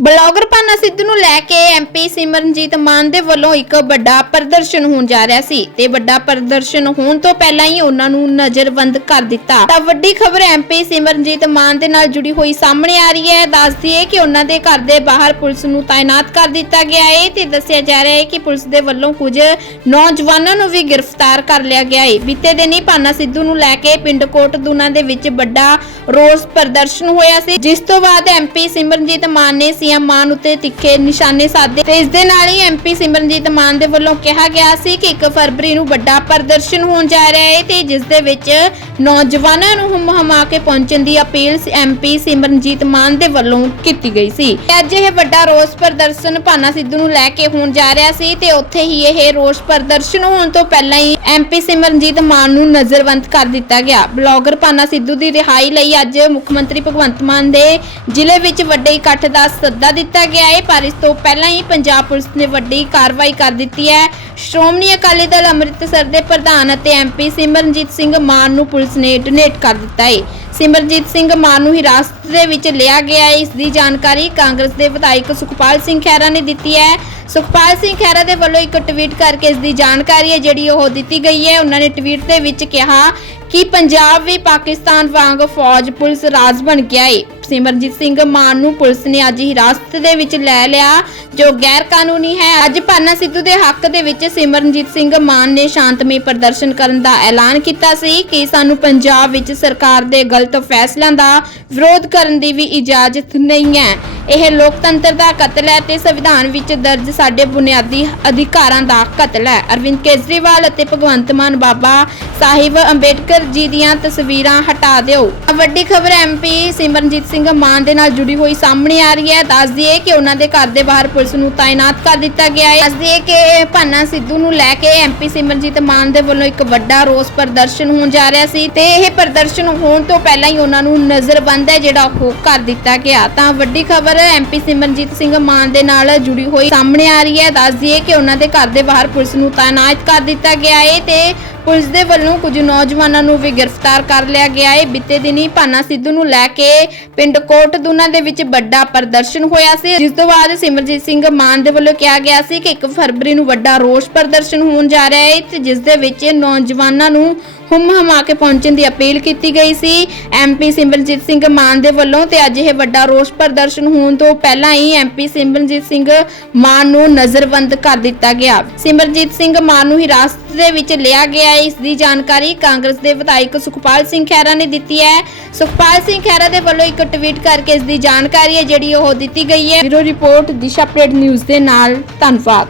Blogger ਪਾਨਾ ਸਿੱਧੂ ਨੂੰ ਲੈ ਕੇ ਐਮਪੀ ਸਿਮਰਨਜੀਤ ਮਾਨ ਦੇ ਵੱਲੋਂ ਇੱਕ ਵੱਡਾ ਪ੍ਰਦਰਸ਼ਨ ਹੋਣ ਜਾ ਰਿਹਾ ਸੀ ਤੇ ਵੱਡਾ ਪ੍ਰਦਰਸ਼ਨ ਹੋਣ ਤੋਂ ਪਹਿਲਾਂ ਹੀ ਉਹਨਾਂ ਨੂੰ ਨਜ਼ਰਬੰਦ ਕਰ ਦਿੱਤਾ। ਤਾਂ ਵੱਡੀ ਖਬਰ ਐਮਪੀ ਸਿਮਰਨਜੀਤ ਮਾਨ ਦੇ ਨਾਲ ਜੁੜੀ ਹੋਈ ਸਾਹਮਣੇ ਆ ਰਹੀ ਹੈ। ਦੱਸਦੀ ਹੈ ਕਿ ਉਹਨਾਂ ਦੇ ਘਰ ਦੇ ਬਾਹਰ ਪੁਲਿਸ ਨੂੰ ਤਾਇਨਾਤ ਕਰ ਦਿੱਤਾ ਗਿਆ ਹੈ ਤੇ ਦੱਸਿਆ ਜਾ ਰਿਹਾ ਹੈ ਕਿ ਪੁਲਿਸ ਦੇ ਵੱਲੋਂ ਕੁਝ ਨੌਜਵਾਨਾਂ ਨੂੰ ਵੀ ਗ੍ਰਿਫਤਾਰ ਕਰ ਲਿਆ ਗਿਆ ਹੈ। ਬੀਤੇ ਦਿਨ ਹੀ ਪਾਨਾ ਸਿੱਧੂ ਨੂੰ ਲੈ ਕੇ ਪਿੰਡ ਕੋਟ ਦੂਨਾ ਦੇ ਵਿੱਚ ਵੱਡਾ ਰੋਸ ਪ੍ਰਦਰਸ਼ਨ ਹੋਇਆ ਸੀ। ਜਿਸ ਤੋਂ ਬਾਅਦ ਐਮਪੀ ਸਿਮਰਨਜੀਤ ਮਾਨ ਨੇ ਸੀਐਮ ਮਾਨ ਉੱਤੇ ਤਿੱਖੇ ਨਿਸ਼ਾਨੇ ਸਾਧੇ। ਤੇ ਇਸ ਦੇ ਨਾਲ ਹੀ ਐਮਪੀ ਸਿਮਰਨਜੀਤ ਮਾਨ ਦੇ ਵੱਲੋਂ ਕਿਹਾ ਗਿਆ ਸੀ ਕਿ 1 ਫਰਵਰੀ ਨੂੰ ਵੱਡਾ ਪ੍ਰਦਰਸ਼ਨ ਹੋਣ ਜਾ ਰਿਹਾ ਹੈ ਤੇ ਜਿਸ ਦੇ ਵਿੱਚ ਨੌਜਵਾਨਾਂ ਨੂੰ ਹੁਮ ਹਮਾ ਕੇ ਪਹੁੰਚਣ ਦੀ ਅਪੀਲ ਐਮਪੀ ਸਿਮਰਨਜੀਤ ਮਾਨ ਦੇ ਵੱਲੋਂ ਕੀਤੀ ਗਈ ਸੀ। ਤੇ ਅੱਜ ਇਹ ਵੱਡਾ ਰੋਸ ਪ੍ਰਦਰਸ਼ਨ ਭਾਨਾ ਸਿੱਧੂ ਨੂੰ ਲੈ ਕੇ ਹੋਣ ਜਾ ਰਿਹਾ ਸੀ ਤੇ ਉੱਥੇ ਹੀ ਇਹ ਰੋਸ ਪ੍ਰਦਰਸ਼ਨ ਹੋਣ ਤੋਂ ਪਹਿਲਾਂ ਹੀ ਐਮਪੀ ਸਿਮਰਨਜੀਤ ਮਾਨ ਨੂੰ ਨਜ਼ਰਬੰਦ ਕਰ ਦਿੱਤਾ ਗਿਆ। ਬਲੌਗਰ ਭਾਨਾ ਸਿੱਧੂ ਦੀ ਰਿਹਾਈ ਲਈ ਅੱਜ ਮੁੱਖ ਮੰਤਰੀ ਭਗਵੰਤ ਮਾਨ ਦੇ ਜ਼ਿਲ੍ਹੇ ਵਿੱਚ ਵੱਡੇ ਇਕੱਠ ਦਾ ਸੱਦਾ ਦਿੱਤਾ ਗਿਆ ਹੈ, ਪਰ ਇਸ ਤੋਂ ਪਹਿਲਾਂ ਹੀ ਪੰਜਾਬ ਪੁਲਿਸ ਨੇ ਵੱਡੀ ਕਾਰਵਾਈ ਕਰ ਦਿੱਤੀ ਹੈ। ਸ਼੍ਰੋਮਣੀ ਅਕਾਲੀ ਦਲ ਅੰਮ੍ਰਿਤਸਰ ਦੇ ਪ੍ਰਧਾਨ ਅਤੇ ਐਮਪੀ ਸਿਮਰਨਜੀਤ ਸਿੰਘ ਮਾਨ ਨੂੰ ਪੁਲਿਸ ਨੇ ਡੋਨੇਟ ਕਰ ਦਿੱਤਾ ਹੈ। ਸਿਮਰਜੀਤ ਸਿੰਘ ਮਾਨ ਨੂੰ ਹਿਰਾਸਤ ਦੇ ਵਿੱਚ ਲਿਆ ਗਿਆ ਹੈ। ਇਸ ਦੀ ਜਾਣਕਾਰੀ ਕਾਂਗਰਸ ਦੇ ਵਿਧਾਇਕ ਸੁਖਪਾਲ ਸਿੰਘ ਖਹਿਰਾ ਨੇ ਦਿੱਤੀ ਹੈ। ਸੁਖਪਾਲ ਸਿੰਘ ਖਹਿਰਾ ਦੇ ਵੱਲੋਂ ਇੱਕ ਟਵੀਟ ਕਰਕੇ ਇਸ ਦੀ ਜਾਣਕਾਰੀ ਹੈ, ਜਿਹੜੀ ਉਹ ਦਿੱਤੀ ਗਈ ਹੈ। ਉਹਨਾਂ ਨੇ ਟਵੀਟ ਦੇ ਵਿੱਚ ਕਿਹਾ ਕਿ ਪੰਜਾਬ ਵੀ ਪਾਕਿਸਤਾਨ ਵਾਂਗ ਫੌਜ ਪੁਲਿਸ ਰਾਜ ਬਣ ਗਿਆ ਹੈ ਸਿਮਰਜੀਤ ਸਿੰਘ ਮਾਨ ਨੂੰ ਪੁਲਿਸ ਨੇ ਅੱਜ ਹਿਰਾਸਤ ਦੇ ਵਿੱਚ ਲੈ ਲਿਆ, ਜੋ ਗੈਰ ਕਾਨੂੰਨੀ ਹੈ। ਅੱਜ ਪਾਨਾ ਸਿੱਧੂ ਦੇ ਹੱਕ ਦੇ ਵਿੱਚ ਸਿਮਰਨਜੀਤ ਸਿੰਘ ਮਾਨ ਨੇ ਸ਼ਾਂਤਮਈ ਪ੍ਰਦਰਸ਼ਨ ਕਰਨ ਦਾ ਐਲਾਨ ਕੀਤਾ ਸੀ ਕਿ ਸਾਨੂੰ ਪੰਜਾਬ ਵਿੱਚ ਸਰਕਾਰ ਦੇ ਗਲਤ ਫੈਸਲਿਆਂ ਦਾ ਵਿਰੋਧ ਕਰਨ ਦੀ ਵੀ ਇਜਾਜ਼ਤ ਨਹੀਂ ਹੈ। ਇਹ ਲੋਕਤੰਤਰ ਦਾ ਕਤਲ ਹੈ ਤੇ ਸੰਵਿਧਾਨ ਵਿੱਚ ਦਰਜ ਸਾਡੇ ਬੁਨਿਆਦੀ ਅਧਿਕਾਰਾਂ ਦਾ ਕਤਲ ਹੈ। ਅਰਵਿੰਦ ਕੇਜਰੀਵਾਲ ਅਤੇ ਭਗਵੰਤ ਮਾਨ ਬਾਬਾ ਸਾਹਿਬ ਅੰਬੇਡਕਰ ਜੀ ਦੀਆਂ ਤਸਵੀਰਾਂ ਹਟਾ ਦਿਓ। ਵੱਡੀ ਖਬਰ ਐਮਪੀ ਸਿਮਰਨਜੀਤ ਸਿੰਘ ਮਾਨ ਦੇ ਨਾਲ ਜੁੜੀ ਹੋਈ ਸਾਹਮਣੇ ਆ ਰਹੀ ਹੈ। ਦੱਸ ਦਈਏ ਕਿ ਉਹਨਾਂ ਦੇ ਘਰ ਦੇ ਬਾਹਰ ਪੁਲਿਸ ਨੂੰ ਤਾਇਨਾਤ ਕਰ ਦਿੱਤਾ ਗਿਆ ਹੈ। ਦੱਸ ਦਈਏ ਕਿ ਭਾਨਾ ਸਿੱਧੂ ਨੂੰ ਲੈ ਕੇ ਐਮਪੀ ਸਿਮਰਨਜੀਤ ਮਾਨ ਦੇ ਵੱਲੋਂ ਇੱਕ ਵੱਡਾ ਰੋਸ ਪ੍ਰਦਰਸ਼ਨ ਹੋਣ ਜਾ ਰਿਹਾ ਸੀ ਤੇ ਇਹ ਪ੍ਰਦਰਸ਼ਨ ਹੋਣ ਤੋਂ ਪਹਿਲਾਂ ਹੀ ਉਹਨਾਂ ਨੂੰ ਨਜ਼ਰਬੰਦ ਹੈ ਜਿਹੜਾ ਉਹ ਕਰ ਦਿੱਤਾ ਗਿਆ। ਤਾਂ ਵੱਡੀ ਖਬਰ ਐਮਪੀ ਸਿਮਰਨਜੀਤ ਸਿੰਘ ਮਾਨ ਦੇ ਨਾਲ ਜੁੜੀ ਹੋਈ ਸਾਹਮਣੇ ਆ ਰਹੀ ਹੈ। ਦੱਸ ਦਈਏ ਕਿ ਉਹਨਾਂ ਦੇ ਘਰ ਦੇ ਬਾਹਰ ਪੁਲਿਸ ਨੂੰ ਤਾਇਨਾਤ ਕਰ ਦਿੱਤਾ ਗਿਆ ਹੈ ਤੇ ਪੁਲਿਸ ਦੇ ਵੱਲੋਂ ਕੁਝ ਨੌਜਵਾਨਾਂ ਨੂੰ ਵੀ ਗ੍ਰਿਫਤਾਰ ਕਰ ਲਿਆ ਗਿਆ ਹੈ। ਬੀਤੇ ਦਿਨੀ ਭਾਨਾ ਸਿੱਧੂ ਨੂੰ ਲੈ ਕੇ ਪਿੰਡ ਕੋਟ ਦੂਨਾ ਦੇ ਵਿੱਚ ਵੱਡਾ ਪ੍ਰਦਰਸ਼ਨ ਹੋਇਆ ਸੀ। ਜਿਸ ਤੋਂ ਬਾਅਦ ਸਿਮਰਜੀਤ ਸਿੰਘ ਮਾਨ ਦੇ ਵੱਲੋਂ ਕਿਹਾ ਗਿਆ ਸੀ ਕਿ 1 ਫਰਵਰੀ ਨੂੰ ਵੱਡਾ ਰੋਸ ਪ੍ਰਦਰਸ਼ਨ ਹੋਣ ਜਾ ਰਿਹਾ ਹੈ ਤੇ ਜਿਸ ਦੇ ਵਿੱਚ ਨੌਜਵਾਨਾਂ ਨੂੰ ਹੁੰਮ ਹਮਾ ਕੇ ਪਹੁੰਚਣ ਦੀ ਅਪੀਲ ਕੀਤੀ ਗਈ ਸੀ। ਐਮਪੀ ਸਿਮਰਨਜੀਤ ਸਿੰਘ ਮਾਨ ਦੇ ਵੱਲੋਂ ਤੇ ਅੱਜ ਇਹ ਵੱਡਾ ਰੋਸ ਪ੍ਰਦਰਸ਼ਨ ਹੋਣ ਤੋਂ ਪਹਿਲਾਂ ਹੀ ਐਮਪੀ ਸਿਮਰਨਜੀਤ ਸਿੰਘ ਮਾਨ ਨੂੰ ਨਜ਼ਰਬੰਦ ਕਰ ਦਿੱਤਾ ਗਿਆ। ਸਿਮਰਜੀਤ ਸਿੰਘ ਮਾਨ ਨੂੰ ਹਿਰਾਸਤ ਦੇ ਵਿੱਚ ਲਿਆ ਗਿਆ ਹੈ। ਇਸ ਦੀ ਜਾਣਕਾਰੀ ਕਾਂਗਰਸ ਦੇ ਵਿਧਾਇਕ ਸੁਖਪਾਲ ਸਿੰਘ ਖਹਿਰਾ ਨੇ ਦਿੱਤੀ ਹੈ। ਸੁਖਪਾਲ ਸਿੰਘ ਖਹਿਰਾ ਦੇ ਵੱਲੋਂ ਇੱਕ ਟਵੀਟ ਕਰਕੇ ਇਸ ਦੀ ਜਾਣਕਾਰੀ ਹੈ, ਜਿਹੜੀ ਉਹ ਦਿੱਤੀ ਗਈ ਹੈ। ਬਿਊਰੋ ਰਿਪੋਰਟ, ਦਿਸ਼ਾ ਪਲੇਟ ਨਿਊਜ਼ ਦੇ ਨਾਲ ਧੰਨਵਾਦ।